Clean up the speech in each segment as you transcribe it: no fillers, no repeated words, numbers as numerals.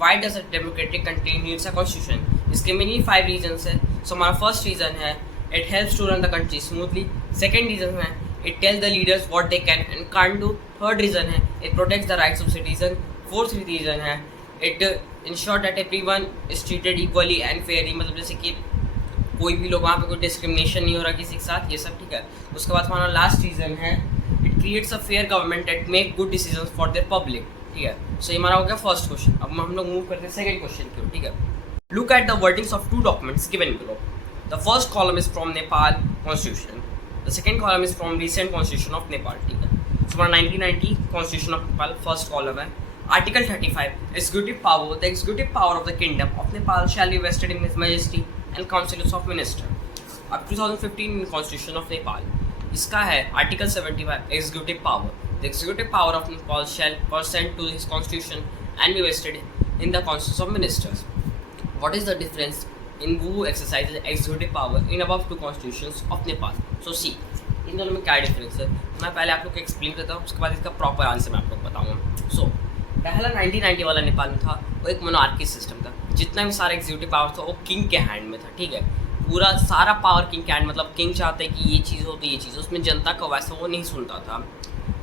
Why does a democratic country needs a constitution. इसके mainly 5 reasons है। So हमारा first reason है it helps to run the country smoothly. Second reason है it tells the leaders what they can and can't do. Third reason है it protects the rights of citizen. Fourth reason है it insure that everyone is treated equally and fairly, मतलब जैसे कि कोई भी लोग वहाँ पे कोई डिस्क्रिमिनेशन नहीं हो रहा किसी के साथ, ये सब ठीक है। उसके बाद हमारा लास्ट रीजन है it creates a fair government that make good decisions for their public, ठीक है। सो ये हमारा हो गया फर्स्ट क्वेश्चन। अब हम लोग मूव करते हैं सेकंड क्वेश्चन की ओर, ठीक है। Look at the wordings of 2 documents given below. The first column is from Nepal constitution, the second column is from recent constitution of Nepal, ठीक है। सो हमारा 1990 constitution of Nepal first column है। Article 35 Executive power. The executive power of the Kingdom of Nepal shall be vested in His Majesty and Councils of Ministers. अब 2015 Constitution of Nepal इसका है Article 75 Executive power. The executive power of Nepal shall consent to his constitution and be vested in the Councils of Ministers. What is the difference in who exercises executive power in above 2 constitutions of Nepal? So see, इन दोनों में क्या difference है मैं पहले आप लोग को explain करता हूँ, उसके बाद इसका प्रॉपर आंसर मैं आप लोग बताऊँगा। सो पहला 1990 वाला नेपाल में था वो एक मोनार्की सिस्टम था। जितना भी सारा एग्जीक्यूटिव पावर था वो किंग के हैंड में था, ठीक है। पूरा सारा पावर किंग के हैंड, मतलब किंग चाहते कि ये चीज़ हो तो ये चीज़, उसमें जनता का वैसा वो नहीं सुनता था।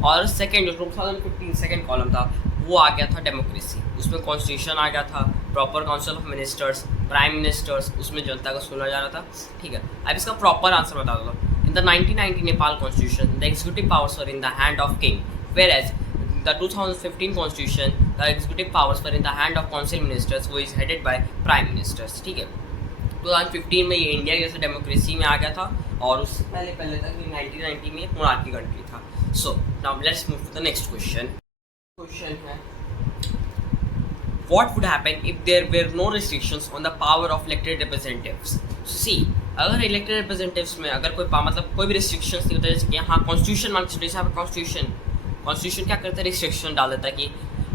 और सेकेंड जो 2015 सेकेंड कॉलम था वो आ गया था डेमोक्रेसी। उसमें कॉन्स्टिट्यूशन आ गया था, proper council of ministers, prime ministers, उसमें जनता का सुना जा रहा था, ठीक है। अब इसका प्रॉपर आंसर बता दो। In the 1990 Nepal constitution the executive powers were in the hand of king, whereas the 2015 constitution the executive powers were in the hand of council ministers who is headed by prime ministers, ठीक है। 2015 में ये India जैसे democracy में आ गया था और उससे पहले तक 1990 में मोनार्की कंट्री था। So now let's move to the next question. Question है what would happen if there were no restrictions on the power of elected representatives? So see, अगर इलेक्टेड रिप्रेजेंटेटिव्स में अगर कोई मतलब कोई भी रिस्ट्रिक्शंस नहीं होता, जैसे कि हाँ कॉन्स्टिट्यूशन मान के जैसे कॉन्स्टिट्यूशन क्या करता है, रिस्ट्रिक्शन डाल देता है कि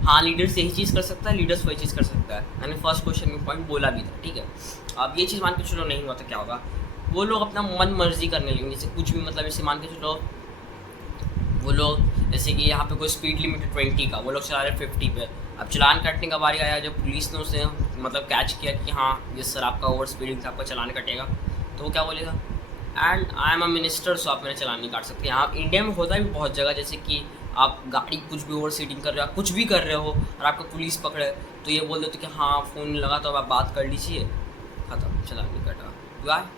हाँ लीडर्स यही चीज़ कर सकता है, लीडर्स वही चीज़ कर सकता है। मैंने फर्स्ट क्वेश्चन में पॉइंट बोला भी था, ठीक है। अब ये चीज़ मान के चलो नहीं हुआ तो क्या होगा, वो लोग अपना मन मर्जी करने लगेंगे, जैसे कुछ भी, मतलब जैसे मान के चलो वो लोग जैसे कि यहाँ पे कोई स्पीड लिमिट है 20 का, वो लोग चला रहे 50 पे। अब चलान काटने का बारी आया जब पुलिस ने उसे मतलब कैच किया कि हाँ ये सर आपका ओवर स्पीडिंग था, आपका चलान कटेगा, तो वो क्या बोलेगा, and I am a minister so आप मेरा चलान नहीं काट सकते। यहाँ इंडिया में होता है भी बहुत जगह, जैसे कि आप गाड़ी कुछ भी ओवर स्पीडिंग कर रहे हो, आप कुछ भी कर रहे हो और आपको पुलिस पकड़े तो ये बोल देते कि हाँ फ़ोन लगा तो अब आप बात कर लीजिए, ख़त्म, चलान नहीं कटा। यार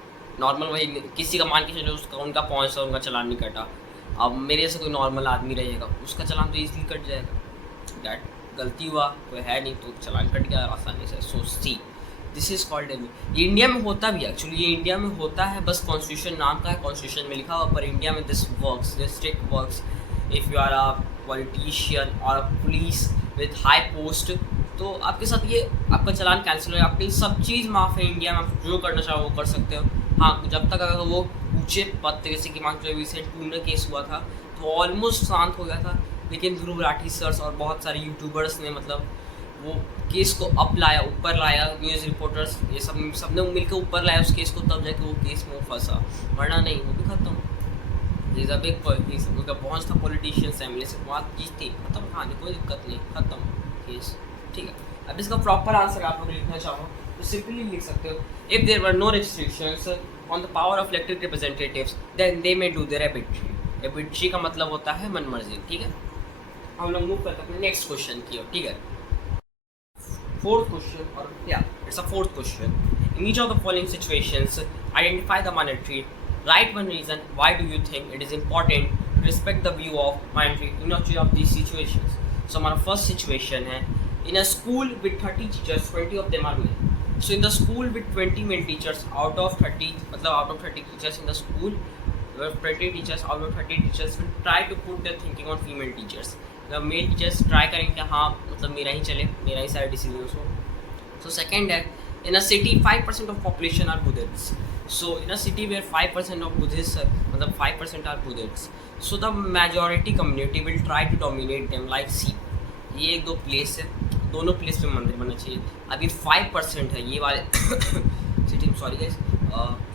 नॉर्मल वही किसी का मान के चलो उसका उनका 500 उनका चलान नहीं कटा, अब मेरे से कोई नॉर्मल आदमी रहेगा उसका चलान तो ईजिली कट जाएगा। डैट गलती हुआ कोई है नहीं तो चलान कट गया आसानी से। सो सी दिस इज़ कॉल्ड ये इंडिया में होता भी एक्चुअली, ये इंडिया में होता है, बस कॉन्स्टिट्यूशन नाम का है, कॉन्स्टिट्यूशन में लिखा हुआ, पर इंडिया में this works, this trick works if you are a politician और पुलिस विथ हाई पोस्ट, तो आपके साथ ये आपका चलान कैंसिल हो, आपकी सब चीज़ माफ़ है इंडिया में, आप जो करना चाहो वो कर सकते हो। हाँ जब तक अगर वो ऊँचे पद जैसे कि मान लो रिसेंट पूर्ण केस हुआ था तो ऑलमोस्ट शांत हो गया था, लेकिन ध्रुव राठी सर्स और बहुत सारे यूट्यूबर्स ने मतलब वो केस को अप लाया, ऊपर लाया, न्यूज़ रिपोर्टर्स ये सब ने मिलकर ऊपर लाया उस केस को, तब जाके वो केस में फंसा, वरना नहीं वो भी खत्म। जैसा बिग उनका पहुँच था पॉलिटिशियंस फैमिली से, बात जीतती खत्म, कहानी कोई दिक्कत नहीं, खत्म केस, ठीक है। अब इसका प्रॉपर आंसर आप लोग लिखना चाहो तो सिंपली लिख सकते हो, if there were no restrictions on the power of elected representatives then they may do their arbitrary. Arbitrary का मतलब होता है मनमर्जी, ठीक है। हम लोग मूव करते हैं नेक्स्ट क्वेश्चन की ओर, ठीक है। फोर्थ क्वेश्चन और it's a fourth question. In each of the following situations identify the minority, write one reason why do you think it is important to respect the view of minority in each of these situations. So हमारा first situation है, in a school with 30 teachers 20 of them are male. So in the school with 20 male teachers out of 30, मतलब out of 30 teachers in the school, 20 teachers out of 30 teachers will try to put their thinking on female teachers. The male teachers try करेंगे हाँ मतलब मेरा ही चले, मेरा ही सारे decisions हो। So second है, in a city 5% of population are Buddhists. So in a city where 5% of Buddhists मतलब 5% are Buddhists, so the majority community will try to dominate them like see, ये एक दो प्लेस है, दोनों place पे मंदिर बनना चाहिए। अभी 5% है ये वाले सिटी में, सॉरी गाइस,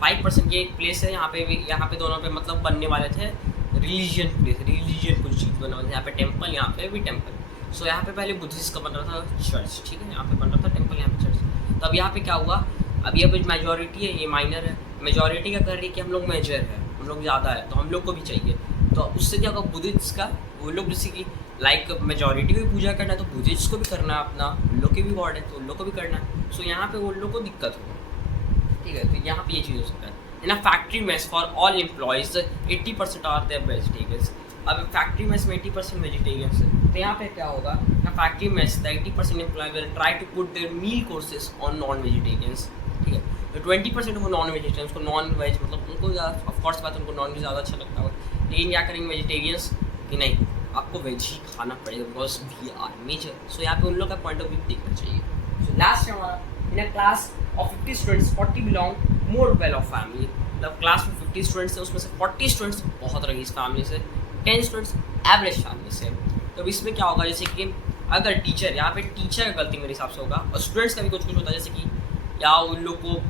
5% ये एक प्लेस है, यहाँ पे दोनों पे मतलब बनने वाले थे रिलीजियन प्लेस, रिलीजियन कुछ चीज़ बना हुआ है, यहाँ पे टेम्पल, यहाँ पे भी टेम्पल, सो यहाँ पे पहले बुद्धिस्ट का बन रहा था चर्च, ठीक है, यहाँ पे बन रहा था टेम्पल, यहाँ पे चर्च। तो अब यहाँ पे क्या हुआ, अभी अब मेजोरिटी है, ये माइनर है, मेजोरिटी क्या कर रही है कि हम लोग मेजर है, हम लोग ज़्यादा है, तो हम लोग को भी चाहिए। तो उससे क्या होगा, बुद्धिस्ट का वो लोग जैसे कि लाइक मेजोरिटी को भी पूजा करना है, तो बुद्धिस्ट को भी करना है अपना, उन लोग के भी गॉड है तो उन लोग को भी करना है। सो यहाँ पे उन लोग को दिक्कत होगी, ठीक है। तो यहाँ पे ये चीज़ हो सकता है। In a factory mess for all employees 80% are there vegetarians. अब फैक्ट्री मेस में 80% वेजिटेरियंस है, तो यहाँ पे क्या होगा, factory mess the 80% employ will try to put their meal courses on non vegetarians, ठीक है। तो 20% वो नॉन वेजिटेरियंस को नॉन वेज, मतलब उनको ऑफकोर्स बात उनको नॉन वेज ज़्यादा अच्छा लगता होगा, लेकिन क्या करेंगे वेजिटेरियंस कि नहीं आपको वेज ही खाना पड़ेगा बिकॉज वी आर मेजर। सो यहाँ पे उन लोग का पॉइंट ऑफ व्यू देखना चाहिए। सो लास्ट है हमारा, in a class of 50 students 40 belong more well off family. मतलब क्लास में 50 स्टूडेंट्स हैं, उसमें से 40 स्टूडेंट्स बहुत रईस फैमिली से, 10 स्टूडेंट्स एवरेज फैमिली से। तो इसमें क्या होगा, जैसे कि अगर टीचर, यहाँ पे टीचर का गलती मेरे हिसाब से होगा, और स्टूडेंट्स का भी कुछ कुछ होता है, जैसे कि या उन लोग को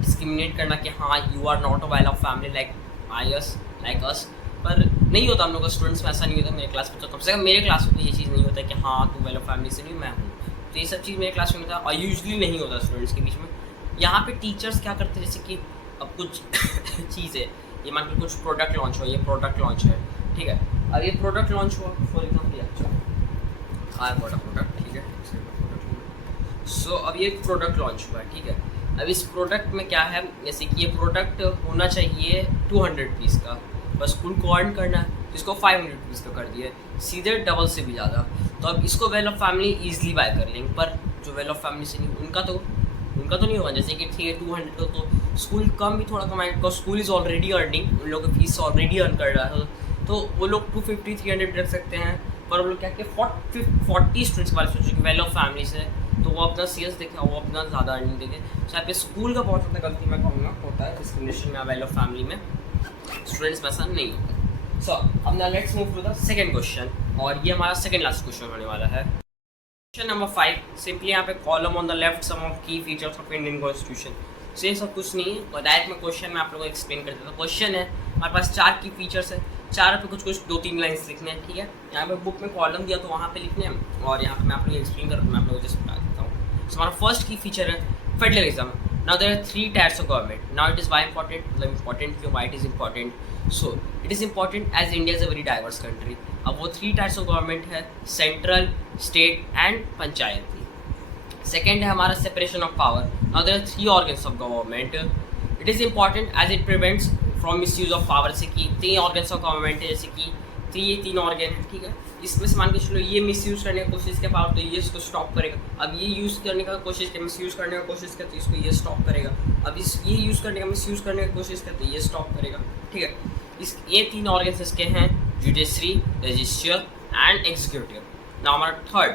डिस्क्रिमिनेट करना कि हाँ you are not a well off family like us, पर नहीं होता हम लोग का स्टूडेंट्स में, ऐसा नहीं होता। मेरे क्लास में तो कम से कम मेरे क्लास में तो ये चीज़ नहीं होता कि हाँ तू वेल ऑफ फैमिली से नहीं, मैं हूँ, तो ये सब चीज़ मेरे क्लास में होता है और यूजली नहीं होता स्टूडेंट्स के बीच में। यहाँ पे टीचर्स क्या करते हैं, जैसे कि अब कुछ चीज़ है, ये मान लो कुछ प्रोडक्ट लॉन्च हुआ, ये प्रोडक्ट लॉन्च है, ठीक है। अब ये प्रोडक्ट लॉन्च हुआ फॉर एग्जाम्पल, अच्छा प्रोडक्ट, ठीक है। सो अब ये प्रोडक्ट लॉन्च हुआ, ठीक है। अब इस प्रोडक्ट में क्या है, जैसे कि ये प्रोडक्ट होना चाहिए 200 पीस का, बस स्कूल को अर्न करना है, तो इसको 500 पीस का कर दिया, सीधे डबल से भी ज़्यादा। तो अब इसको well off family easily buy कर लेंगे, पर जो वेल ऑफ फैमिली से नहीं उनका तो नहीं होगा। जैसे कि ठीक है 200 का तो स्कूल कम भी थोड़ा कमाएगा, because school is already earning, उन लोग की फीस ऑलरेडी अर्न कर रहा है, तो वो लोग 250-300 रख सकते हैं। पर वो लोग क्या कि 40 स्टूडेंट्स वाले सोचो कि वेल ऑफ फैमिली से, तो वो अपना सीएस देखे, वो अपना ज़्यादा अर्निंग देखे। तो यहाँ पे स्कूल का बहुत ज़्यादा गलती मैं कहूँगा होता है डिस्क्रिमिनेशन में, वेल ऑफ फैमिली में स्टूडेंट्स में ऐसा नहीं होता। सो अब ना let's move to the second question, और ये हमारा सेकंड लास्ट क्वेश्चन होने वाला है। क्वेश्चन नंबर 5, सिंपली यहाँ पे column on the left some of key features of Indian constitution. So ये सब कुछ नहीं है, डायरेक्ट में क्वेश्चन में आप लोगों को एक्सप्लेन कर देता हूँ। क्वेश्चन है हमारे पास 4 की फीचर्स है, 4 पे कुछ 2-3 लाइन्स लिखने हैं, ठीक है। यहाँ पे बुक में कॉलम दिया तो वहाँ पे लिखने हैं, और यहाँ पे मैं आप लोग एक्सप्लेन कर, मैं आप लोगों को जस्ट बता देता हूँ। सो हमारा फर्स्ट की फीचर है federalism. Now there are 3 types of government. Now it is why important, मतलब important क्यों, why it is important. So it is important as India is a very diverse country. अब वो 3 types of government है, central, state and panchayati. Second है हमारा separation of power. Now there are 3 organs of government. It is important as it prevents from misuse of power। जैसे कि 3 organs of government है, जैसे कि 3 ऑर्गन है, ठीक है। इसमें से मान के चलो ये मिसयूज़ करने की कोशिश के पावर, तो ये इसको स्टॉप करेगा। अब ये यूज़ करने का कोशिश कर, मिसयूज़ करने का कोशिश करे तो इसको ये स्टॉप करेगा। अब इस ये यूज़ करने का मिसयूज़ करने की कोशिश करे तो ये स्टॉप करेगा, ठीक है। ये 3 ऑर्गन इसके हैं, जुडिशरी, रजिस्टर एंड एग्जीक्यूटिव। ना हमारा थर्ड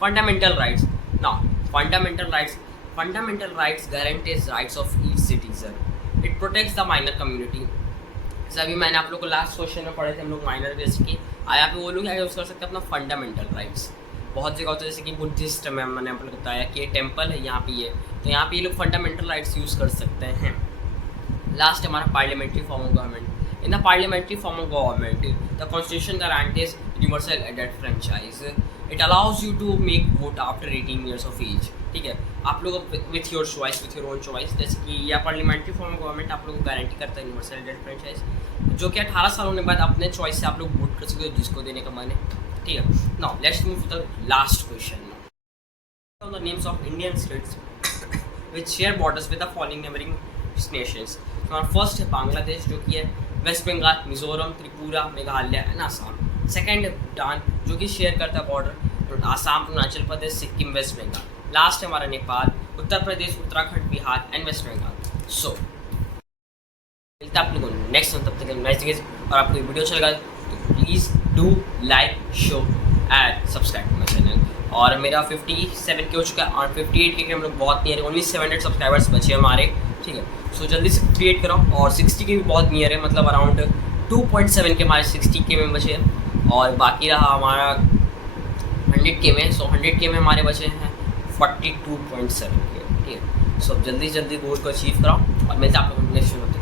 फंडामेंटल राइट्स। ना fundamental rights guarantees rights of each citizen. It protects the minor community. जैसे अभी मैंने आप लोग को लास्ट क्वेश्चन में पढ़े थे हम लोग माइनर, जैसे कि यहाँ पे वो लोग क्या यूज़ कर सकते हैं अपना फंडामेंटल राइट्स। बहुत जगह होता है जैसे कि बुद्धिस्ट में मैंने आप लोग को बताया कि ये टेम्पल है यहाँ पे ये, तो यहाँ पे ये लोग फंडामेंटल राइट्स यूज़ कर सकते हैं। लास्ट हमारा parliamentary form of government. In the parliamentary form of government the constitution guarantees universal एडेड franchise. It allows you to make vote after 18 years of age, ठीक है। आप लोग with your choice, with your own choice, जैसे कि यह parliamentary form of government आप लोगों को गारंटी करता है यूनिवर्सल एडेड फ्रेंचाइज, जो कि 18 साल होने के बाद अपने चॉइस से आप लोग वोट कर सकते हो जिसको देने का मन है, ठीक है। Now let's move to the last question. The names of Indian states which share borders with the following neighbouring nations. हमारा फर्स्ट है बांग्लादेश, जो कि है वेस्ट बंगाल, मिजोरम, त्रिपुरा, मेघालय एंड आसाम। सेकेंड है भूटान, जो कि शेयर करता है बॉर्डर आसाम, अरुणाचल प्रदेश, सिक्किम, वेस्ट बंगाल। लास्ट है हमारा नेपाल, उत्तर प्रदेश, उत्तराखंड, बिहार एंड वेस्ट बंगाल। सो मिलता है आप लोगों को नेक्स्ट, तब तक नेक्स्ट। और आपको वीडियो अच्छा लगा तो please do like, share and subscribe to my channel. और मेरा 57 के हो चुका है और 58 के हम लोग बहुत नियर है, ओनली 700 सब्सक्राइबर्स बचे हमारे, ठीक है। सो जल्दी से क्रिएट करो, और 60 के भी बहुत नियर है, मतलब अराउंड 2.7 के हमारे 60 के में बचे हैं, और बाकी रहा हमारा 100 के में। सो 100 के में हमारे बचे हैं 42.7 के, ठीक है। सो जल्दी गोल को अचीव कराओ, और मिलता है आप लोगों को नेक्स्ट वीडियो में।